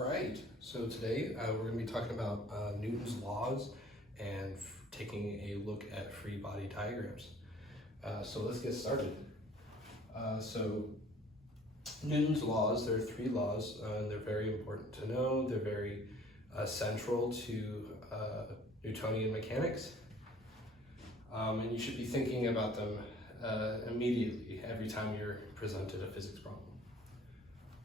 All right, so today we're going to be talking about Newton's laws and taking a look at free body diagrams. So let's get started. So Newton's laws, there are three laws, and they're very important to know. They're very central to Newtonian mechanics, and you should be thinking about them immediately every time you're presented a physics problem.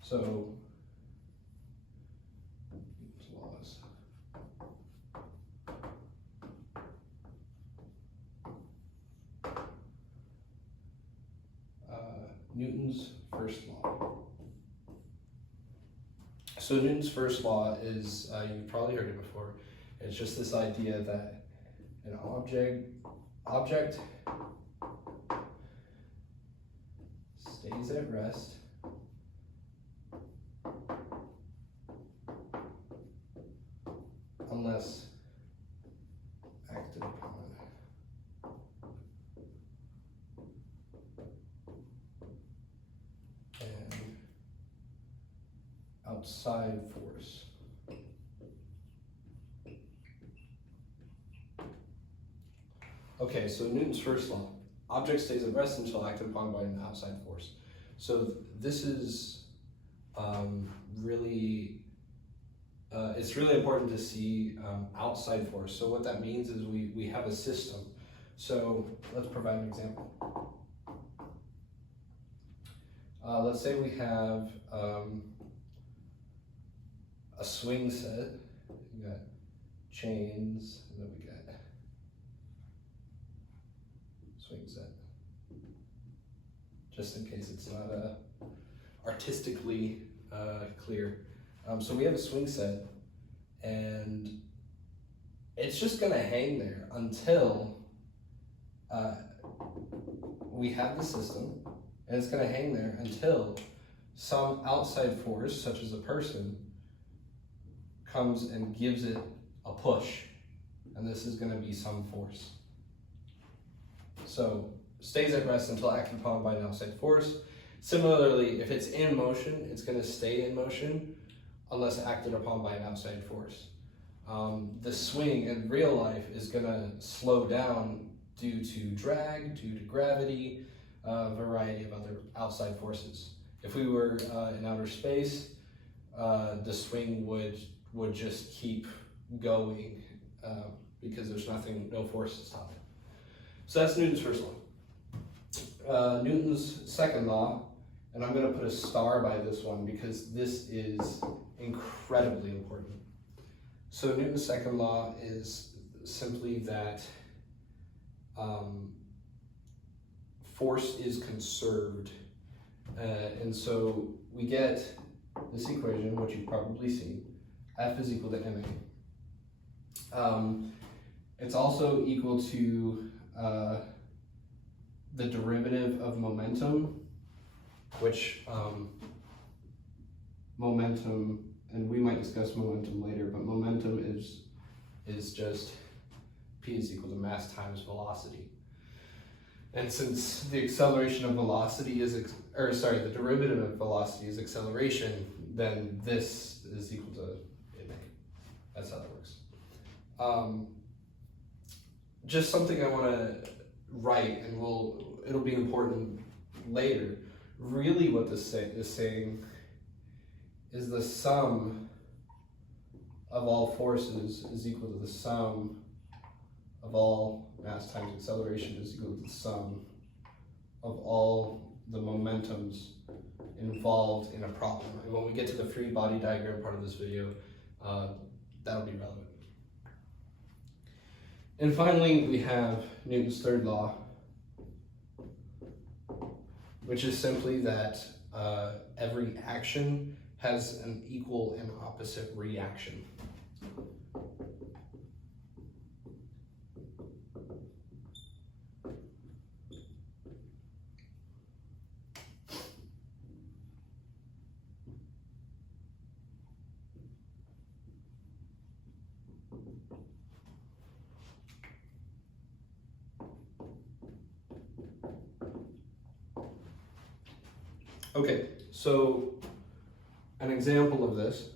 So laws. Newton's first law. So Newton's first law is, you've probably heard it before, it's just this idea that an object stays at rest unless acted upon. And outside force. Okay, so Newton's first law. Object stays at rest until acted upon by an outside force. So this is it's really important to see outside force. So what that means is we have a system. So let's provide an example. Let's say we have a swing set. We got chains, and then we got swing set. Just in case it's not artistically clear. So we have a swing set, and it's just gonna hang there until we have the system, and it's gonna hang there until some outside force, such as a person, comes and gives it a push, and this is gonna be some force. So stays at rest until acted upon by an outside force. Similarly, if it's in motion, it's going to stay in motion unless acted upon by an outside force. The swing in real life is going to slow down due to drag, due to gravity, a variety of other outside forces. If we were in outer space, the swing would just keep going because there's no force to stop it. So that's Newton's first law. Newton's second law, and I'm going to put a star by this one because this is incredibly important. So Newton's second law is simply that force is conserved. And so we get this equation, which you've probably seen, F is equal to ma. It's also equal to the derivative of momentum, which momentum, and we might discuss momentum later, but momentum is just P is equal to mass times velocity. And since the acceleration of velocity is, the derivative of velocity is acceleration, then this is equal to ma. That's how that works. Just something I want to write, and it'll be important later. Really what this is saying is the sum of all forces is equal to the sum of all mass times acceleration is equal to the sum of all the momentums involved in a problem. And when we get to the free body diagram part of this video, that'll be relevant. And finally, we have Newton's third law, which is simply that every action has an equal and opposite reaction. Okay, so an example of this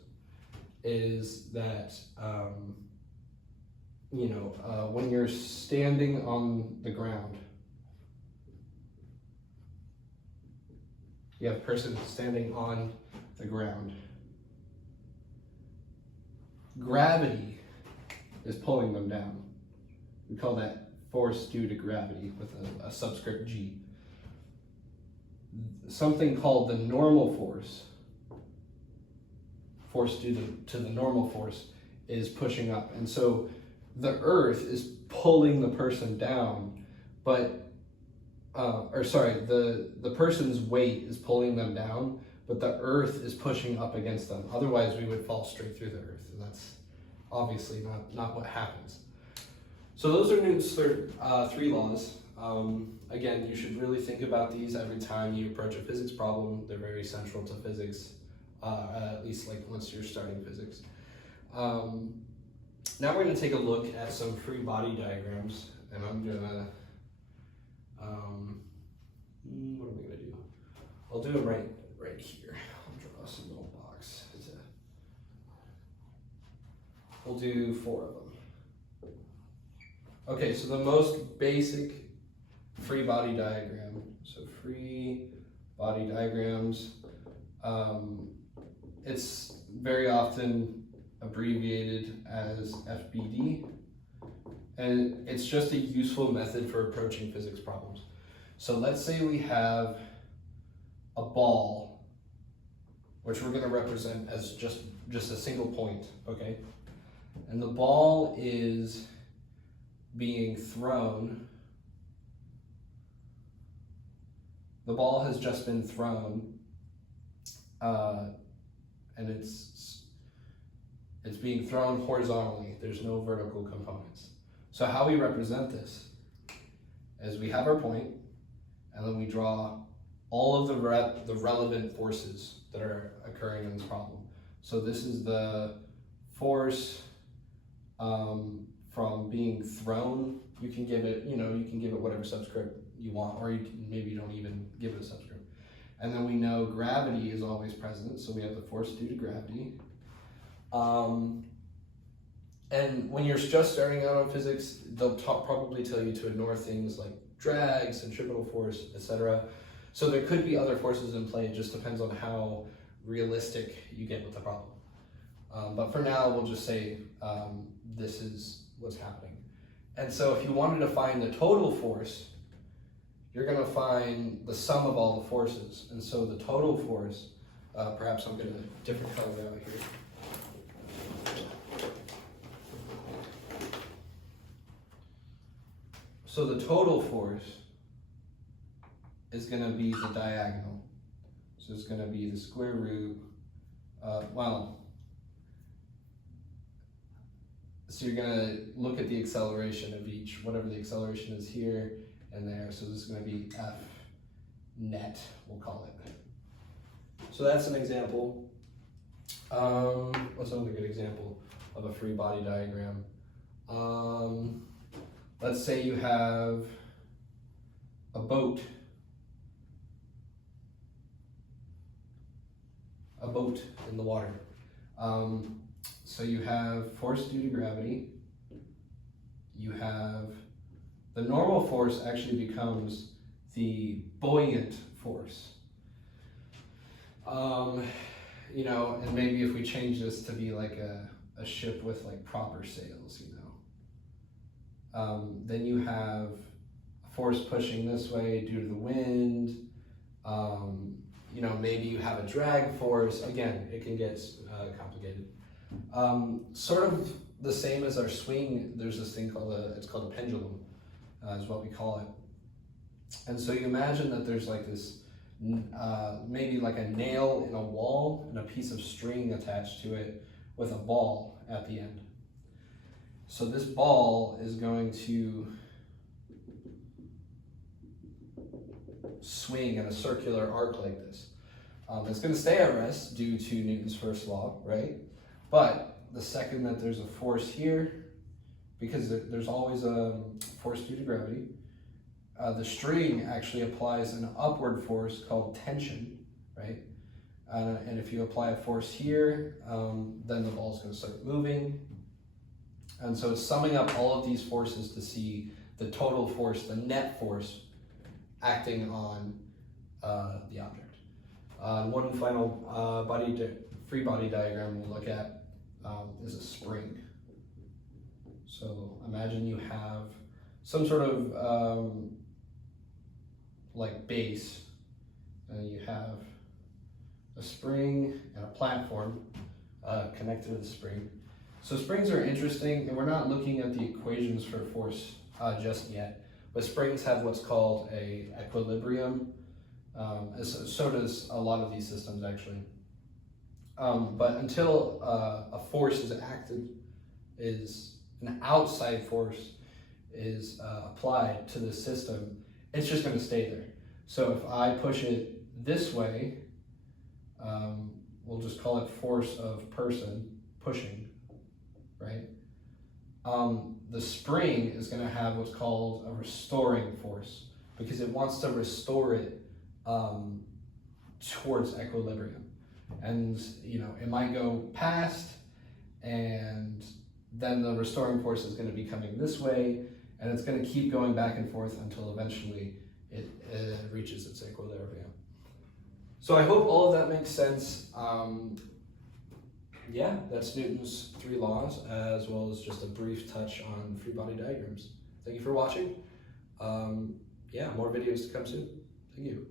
is that, when you're standing on the ground, you have a person standing on the ground. Gravity is pulling them down. We call that force due to gravity with a subscript G. Something called the normal force due to the normal force, is pushing up. And so the earth is pulling the person down, but, the person's weight is pulling them down, but the earth is pushing up against them. Otherwise, we would fall straight through the earth, and that's obviously not what happens. So those are Newton's three laws. Again, you should really think about these every time you approach a physics problem. They're very central to physics, at least like once you're starting physics. Now we're going to take a look at some free body diagrams, and I'm going to, what am I going to do? I'll do it right here. I'll draw some little box. We'll do 4 of them. Okay, so the most basic free body diagram. So free body diagrams, it's very often abbreviated as FBD, and it's just a useful method for approaching physics problems. So let's say we have a ball, which we're going to represent as just a single point, okay? And the ball is being thrown. The ball has just been thrown, and it's being thrown horizontally. There's no vertical components. So how we represent this is we have our point, and then we draw all of the relevant forces that are occurring in this problem. So this is the force from being thrown. You can give it, whatever subscript you want, or maybe you don't even give it a subscript. And then we know gravity is always present, so we have the force due to gravity. And when you're just starting out on physics, they'll probably tell you to ignore things like drag, centripetal force, etc. So there could be other forces in play. It just depends on how realistic you get with the problem. But for now, we'll just say this is what's happening. And so if you wanted to find the total force, you're going to find the sum of all the forces. And so the total force, perhaps I'm going to different color out here. So the total force is going to be the diagonal. So it's going to be the square root, so you're going to look at the acceleration of each, whatever the acceleration is here and there. So this is going to be F net, we'll call it. So that's an example. What's another good example of a free body diagram? Let's say you have a boat. In the water. So you have force due to gravity. You have the normal force actually becomes the buoyant force. And maybe if we change this to be like a ship with like proper sails, then you have a force pushing this way due to the wind. Maybe you have a drag force. Again, it can get complicated. Sort of the same as our swing, there's this thing called it's called a pendulum, is what we call it. And so you imagine that there's like this, maybe like a nail in a wall and a piece of string attached to it with a ball at the end. So this ball is going to swing in a circular arc like this. It's going to stay at rest due to Newton's first law, right? But the second that there's a force here, because there's always a force due to gravity, the string actually applies an upward force called tension, right? and if you apply a force here, then the ball is going to start moving. And so it's summing up all of these forces to see the total force, the net force acting on the object. One final free body diagram we'll look at is a spring. So imagine you have some sort of like base, and you have a spring and a platform connected to the spring. So springs are interesting, and we're not looking at the equations for force just yet, but springs have what's called a equilibrium. So does a lot of these systems actually. But until a force is acted, an outside force is applied to the system, it's just going to stay there. So if I push it this way, we'll just call it force of person pushing, right? The spring is going to have what's called a restoring force because it wants to restore it towards equilibrium. And it might go past, and then the restoring force is going to be coming this way, and it's going to keep going back and forth until eventually it reaches its equilibrium. So I hope all of that makes sense. Yeah, that's Newton's 3 laws, as well as just a brief touch on free body diagrams. Thank you for watching. Yeah, more videos to come soon. Thank you.